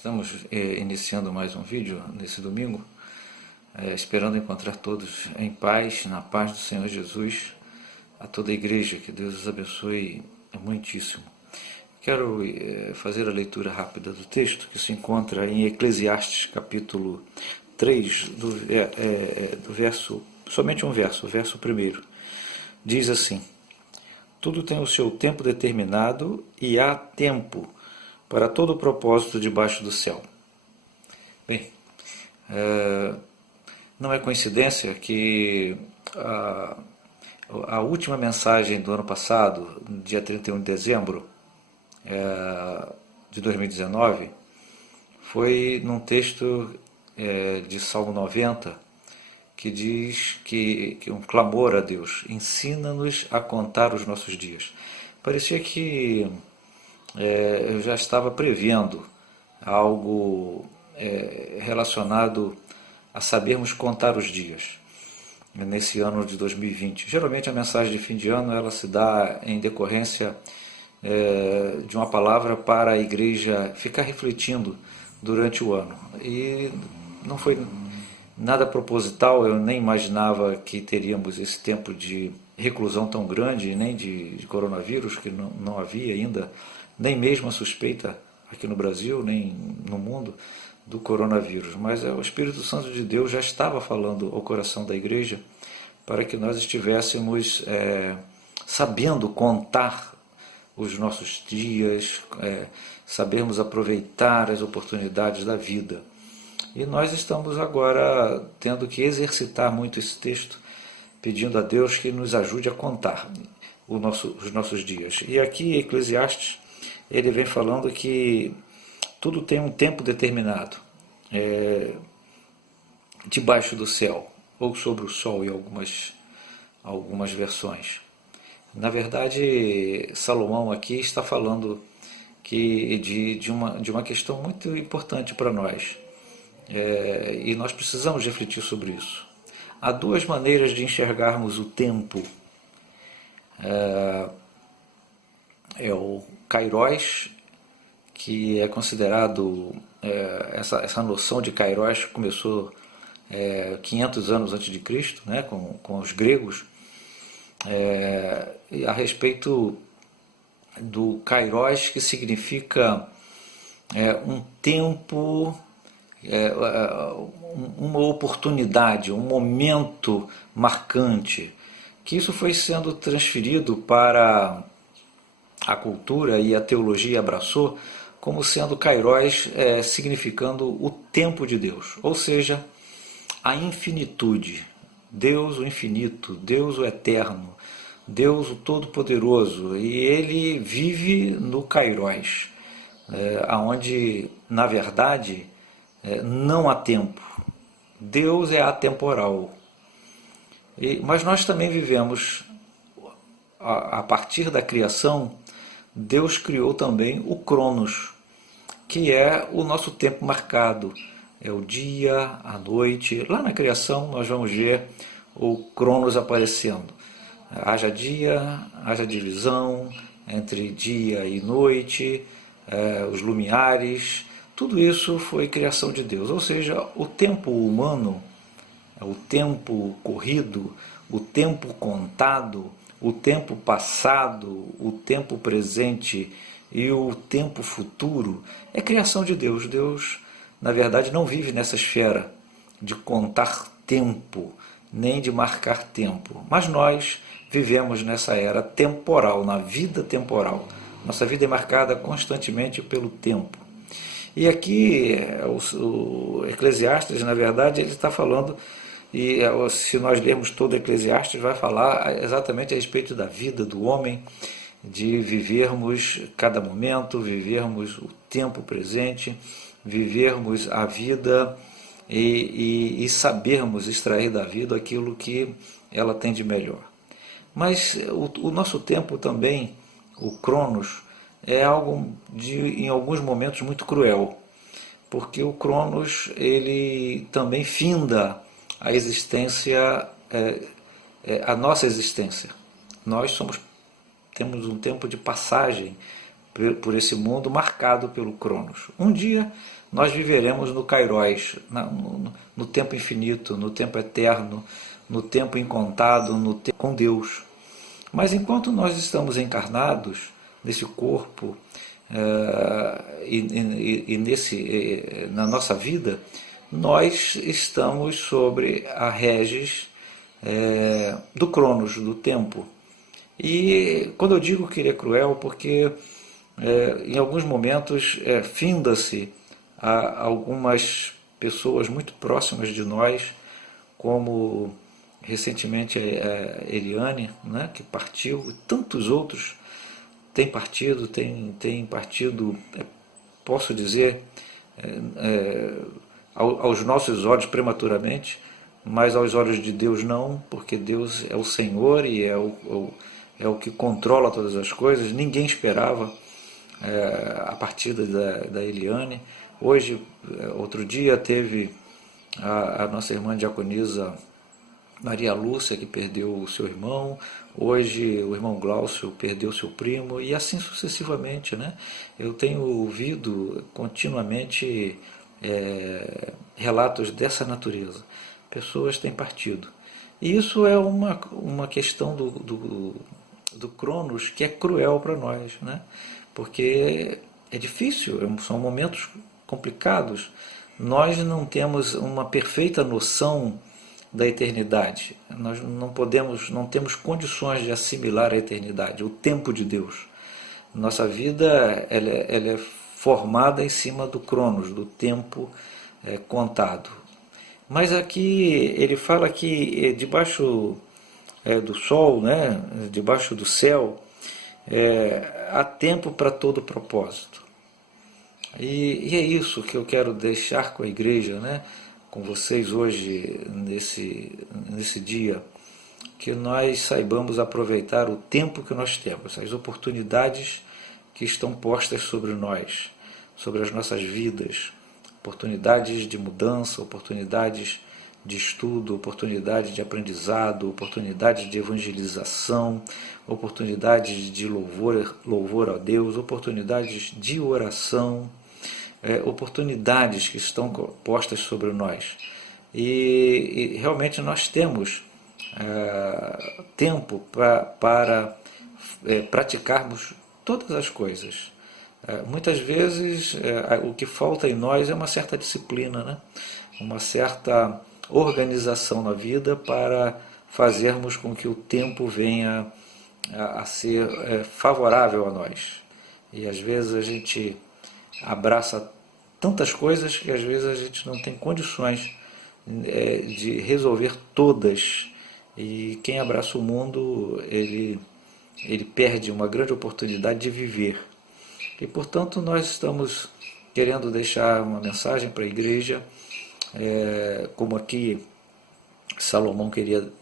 Estamos iniciando mais um vídeo nesse domingo, esperando encontrar todos em paz, na paz do Senhor Jesus, a toda a igreja, que Deus os abençoe muitíssimo. Quero fazer a leitura rápida do texto, que se encontra em Eclesiastes, capítulo 3, do verso, somente um verso, o verso 1. Diz assim: tudo tem o seu tempo determinado e há tempo para todo o propósito debaixo do céu. Bem, não é coincidência que a última mensagem do ano passado, dia 31 de dezembro de 2019, foi num texto de Salmo 90, que diz que um clamor a Deus: ensina-nos a contar os nossos dias. Parecia que eu já estava prevendo algo relacionado a sabermos contar os dias nesse ano de 2020. Geralmente a mensagem de fim de ano ela se dá em decorrência de uma palavra para a igreja ficar refletindo durante o ano. E não foi nada proposital, eu nem imaginava que teríamos esse tempo de reclusão tão grande, nem de coronavírus, que não havia ainda nem mesmo a suspeita aqui no Brasil, nem no mundo, do coronavírus. Mas o Espírito Santo de Deus já estava falando ao coração da igreja para que nós estivéssemos sabendo contar os nossos dias, sabermos aproveitar as oportunidades da vida. E nós estamos agora tendo que exercitar muito esse texto, pedindo a Deus que nos ajude a contar os nossos dias. E aqui Eclesiastes, ele vem falando que tudo tem um tempo determinado, debaixo do céu, ou sobre o sol em algumas versões. Na verdade, Salomão aqui está falando de uma questão muito importante para nós, e nós precisamos refletir sobre isso. Há duas maneiras de enxergarmos o tempo. O Kairos, que é considerado, essa noção de Kairos começou 500 anos antes de Cristo, né, com os gregos, a respeito do Kairos, que significa um tempo, uma oportunidade, um momento marcante, que isso foi sendo transferido para a cultura, e a teologia abraçou como sendo Kairos significando o tempo de Deus, ou seja, a infinitude. Deus o infinito, Deus o eterno, Deus o todo-poderoso, e ele vive no Kairos, onde na verdade não há tempo. Deus é atemporal. Mas nós também vivemos, a partir da criação, Deus criou também o Cronos, que é o nosso tempo marcado. É o dia, a noite. Lá na criação nós vamos ver o Cronos aparecendo. Haja dia, haja divisão entre dia e noite, os lumiares. Tudo isso foi criação de Deus. Ou seja, o tempo humano, o tempo corrido, o tempo contado, o tempo passado, o tempo presente e o tempo futuro é criação de Deus. Deus, na verdade, não vive nessa esfera de contar tempo, nem de marcar tempo. Mas nós vivemos nessa era temporal, na vida temporal. Nossa vida é marcada constantemente pelo tempo. E aqui o Eclesiastes, na verdade, ele está falando, e se nós lermos todo Eclesiastes, vai falar exatamente a respeito da vida do homem, de vivermos cada momento, vivermos o tempo presente, vivermos a vida e sabermos extrair da vida aquilo que ela tem de melhor. Mas o nosso tempo também, o Cronos, é algo em alguns momentos muito cruel, porque o Cronos ele também finda a existência, a nossa existência. Nós temos um tempo de passagem por esse mundo marcado pelo Cronos. Um dia nós viveremos no Kairos, no tempo infinito, no tempo eterno, no tempo incontado, com Deus. Mas enquanto nós estamos encarnados nesse corpo na nossa vida, nós estamos sobre a régis do Cronos, do tempo. E quando eu digo que ele é cruel, porque em alguns momentos finda-se a algumas pessoas muito próximas de nós, como recentemente a Eliane, né, que partiu, e tantos outros têm partido, posso dizer, aos nossos olhos prematuramente, mas aos olhos de Deus não, porque Deus é o Senhor e é o que controla todas as coisas. Ninguém esperava a partida da Eliane. Hoje, outro dia, teve a nossa irmã diaconisa Maria Lúcia, que perdeu o seu irmão. Hoje o irmão Glaucio perdeu seu primo, e assim sucessivamente, né? Eu tenho ouvido continuamente relatos dessa natureza. Pessoas têm partido. E isso é uma questão do Cronos que é cruel para nós, né? Porque é difícil, são momentos complicados. Nós não temos uma perfeita noção da eternidade. Nós não temos condições de assimilar a eternidade, o tempo de Deus. Nossa vida ela é formada em cima do Cronos, do tempo contado. Mas aqui ele fala que debaixo do sol, né, debaixo do céu, há tempo para todo propósito. E é isso que eu quero deixar com a igreja, né, com vocês hoje, nesse dia, que nós saibamos aproveitar o tempo que nós temos, as oportunidades que estão postas sobre nós, sobre as nossas vidas, oportunidades de mudança, oportunidades de estudo, oportunidades de aprendizado, oportunidades de evangelização, oportunidades de louvor a Deus, oportunidades de oração, oportunidades que estão postas sobre nós. E realmente nós temos tempo para praticarmos todas as coisas. Muitas vezes o que falta em nós é uma certa disciplina, né? Uma certa organização na vida para fazermos com que o tempo venha a ser favorável a nós. E às vezes a gente abraça tantas coisas que às vezes a gente não tem condições de resolver todas. E quem abraça o mundo, ele perde uma grande oportunidade de viver. E portanto nós estamos querendo deixar uma mensagem para a igreja, como aqui Salomão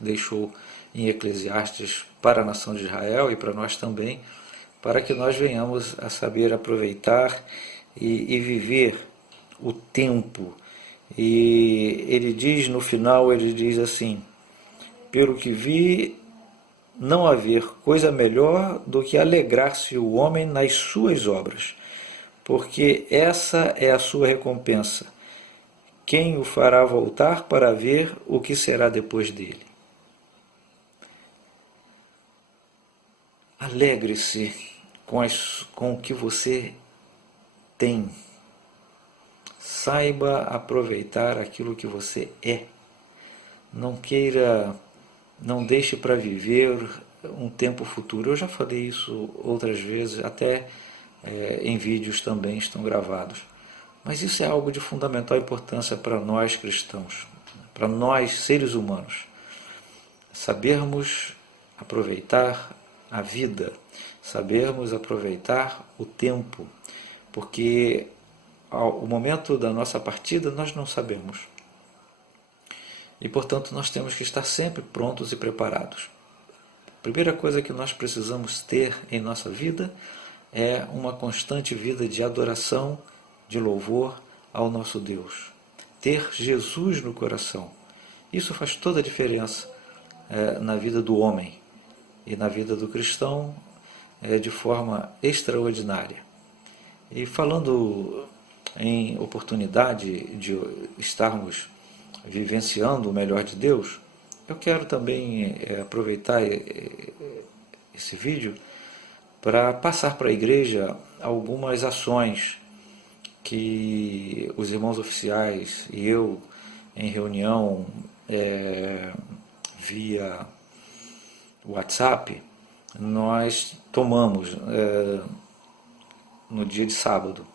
deixou em Eclesiastes para a nação de Israel e para nós também, para que nós venhamos a saber aproveitar e viver o tempo. E ele diz no final, ele diz assim: pelo que vi, não haver coisa melhor do que alegrar-se o homem nas suas obras, porque essa é a sua recompensa. Quem o fará voltar para ver o que será depois dele? Alegre-se com o que você tem. Saiba aproveitar aquilo que você é. Não deixe para viver um tempo futuro. Eu já falei isso outras vezes, até em vídeos também estão gravados. Mas isso é algo de fundamental importância para nós cristãos, para nós seres humanos. Sabermos aproveitar a vida, sabermos aproveitar o tempo, porque o momento da nossa partida nós não sabemos. E, portanto, nós temos que estar sempre prontos e preparados. A primeira coisa que nós precisamos ter em nossa vida é uma constante vida de adoração, de louvor ao nosso Deus. Ter Jesus no coração. Isso faz toda a diferença na vida do homem e na vida do cristão de forma extraordinária. E falando em oportunidade de estarmos vivenciando o melhor de Deus, eu quero também aproveitar esse vídeo para passar para a igreja algumas ações que os irmãos oficiais e eu, em reunião via WhatsApp, nós tomamos no dia de sábado,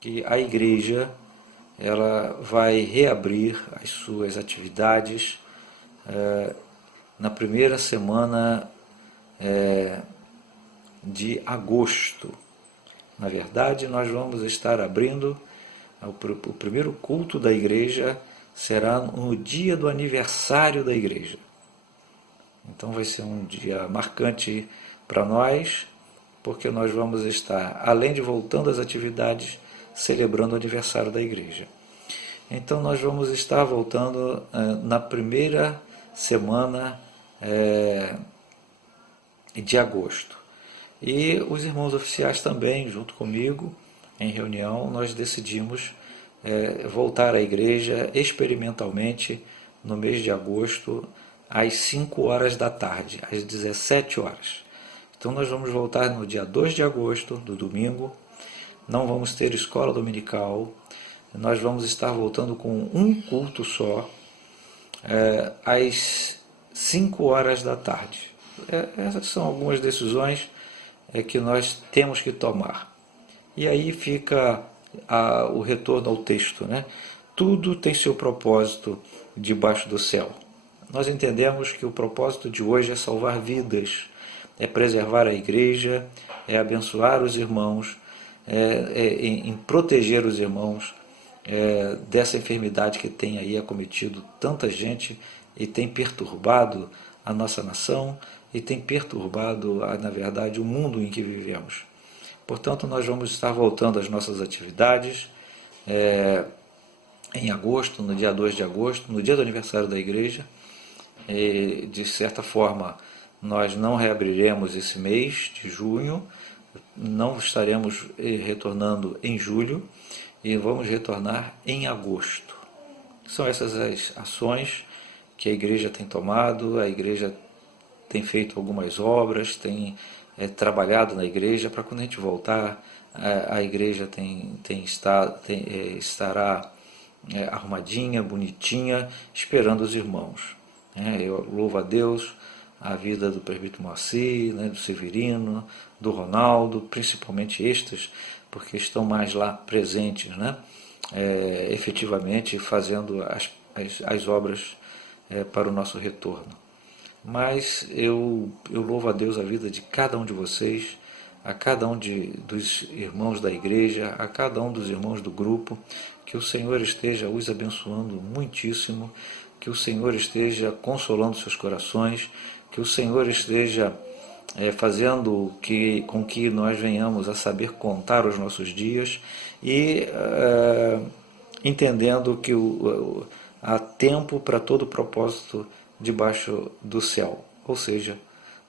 que a igreja ela vai reabrir as suas atividades na primeira semana de agosto. Na verdade, nós vamos estar abrindo o primeiro culto da igreja, será no dia do aniversário da igreja. Então vai ser um dia marcante para nós, porque nós vamos estar, além de voltando às atividades, celebrando o aniversário da igreja. Então nós vamos estar voltando na primeira semana de agosto. E os irmãos oficiais também, junto comigo, em reunião, nós decidimos voltar à igreja experimentalmente no mês de agosto, às 5 horas da tarde, às 17 horas. Então nós vamos voltar no dia 2 de agosto, do domingo, não vamos ter escola dominical, nós vamos estar voltando com um culto só, às 5 horas da tarde. Essas são algumas decisões que nós temos que tomar. E aí fica o retorno ao texto, né? Tudo tem seu propósito debaixo do céu. Nós entendemos que o propósito de hoje é salvar vidas, é preservar a igreja, é abençoar os irmãos, em proteger os irmãos dessa enfermidade que tem aí acometido tanta gente e tem perturbado a nossa nação e tem perturbado, na verdade, o mundo em que vivemos. Portanto, nós vamos estar voltando às nossas atividades em agosto, no dia 2 de agosto, no dia do aniversário da igreja. De certa forma, nós não reabriremos esse mês de junho, não estaremos retornando em julho e vamos retornar em agosto. São essas as ações que a igreja tem tomado, a igreja tem feito algumas obras, tem trabalhado na igreja para quando a gente voltar, a igreja estará arrumadinha, bonitinha, esperando os irmãos. Eu louvo a Deus a vida do presbítero Moacir, do Severino, do Ronaldo, principalmente estes, porque estão mais lá presentes, efetivamente fazendo as obras para o nosso retorno. Mas eu louvo a Deus a vida de cada um de vocês, a cada um dos irmãos da igreja, a cada um dos irmãos do grupo, que o Senhor esteja os abençoando muitíssimo, que o Senhor esteja consolando seus corações, que o Senhor esteja fazendo com que nós venhamos a saber contar os nossos dias e entendendo que há tempo para todo propósito debaixo do céu. Ou seja,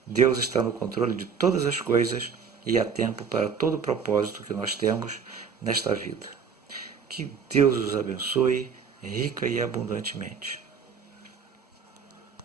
Deus está no controle de todas as coisas e há tempo para todo propósito que nós temos nesta vida. Que Deus os abençoe rica e abundantemente.